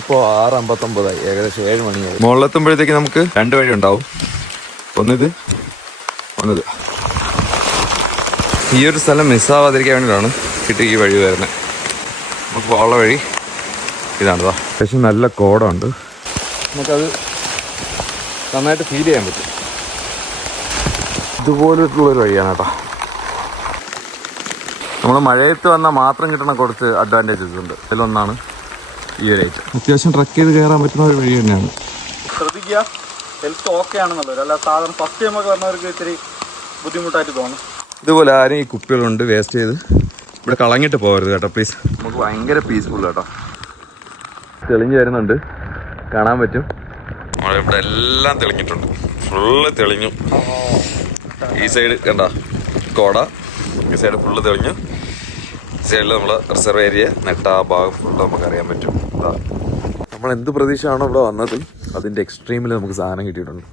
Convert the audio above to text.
ഇപ്പോൾ 6:59 ഏകദേശം 7 മണിയായി. മുകളിലെത്തുമ്പോഴത്തേക്ക് നമുക്ക് 2 വഴി ഉണ്ടാവും. ഒന്നിത്. ഈ ഒരു സ്ഥലം മിസ്സാവാതിരിക്കാൻ വേണ്ടിയിട്ടാണ് ഈ വഴി വരുന്നത്. നമുക്ക് പോകാനുള്ള വഴി ഇതാണതാ. പക്ഷെ നല്ല കോടമുണ്ട്, നമുക്കത് നന്നായിട്ട് ഫീൽ ചെയ്യാൻ പറ്റും. ഇതുപോലെയുള്ളൊരു വഴിയാണ് കേട്ടോ. നമ്മൾ മഴയത്ത് വന്നാൽ മാത്രം കിട്ടുന്ന കുറച്ച് അഡ്വാൻറ്റേജസ് ഉണ്ട്. ഇതിലൊന്നാണ് ഈ ഒരു ഐറ്റം. അത്യാവശ്യം ട്രക്ക് ചെയ്ത് കയറാൻ പറ്റുന്ന ഒരു വഴി തന്നെയാണ്. ശ്രദ്ധിക്കുക, ഹെൽത്ത് ഓക്കെ ആണെന്നുള്ളത്. അല്ല സാധാരണ ഫസ്റ്റ് ടൈമൊക്കെ വരുന്നവർക്ക് ഇത്തിരി ബുദ്ധിമുട്ടായിട്ട് തോന്നും. ഇതുപോലെ ആരും ഈ കുപ്പികളുണ്ട് വേസ്റ്റ് ചെയ്ത് ഇവിടെ കളഞ്ഞിട്ട് പോകരുത് കേട്ടോ, പ്ലീസ്. നമുക്ക് ഭയങ്കര പീസ്ഫുൾ കേട്ടോ. തെളിഞ്ഞ് വരുന്നുണ്ട്, കാണാൻ പറ്റും. നമ്മളിവിടെ എല്ലാം തെളിഞ്ഞിട്ടുണ്ട്, ഫുള്ള് തെളിഞ്ഞു. ഈ സൈഡ് കണ്ട കോട, ഈ സൈഡ് ഫുള്ള് തെളിഞ്ഞു. ഈ സൈഡിൽ നമ്മൾ റിസർവ് ഏരിയ നെട്ട ആ ഭാഗം ഫുള്ള് നമുക്ക് അറിയാൻ പറ്റും. നമ്മൾ എന്ത് പ്രതീക്ഷയാണോ ഇവിടെ വന്നത് അതിൻ്റെ എക്സ്ട്രീമിൽ നമുക്ക് സാധനം കിട്ടിയിട്ടുണ്ട്.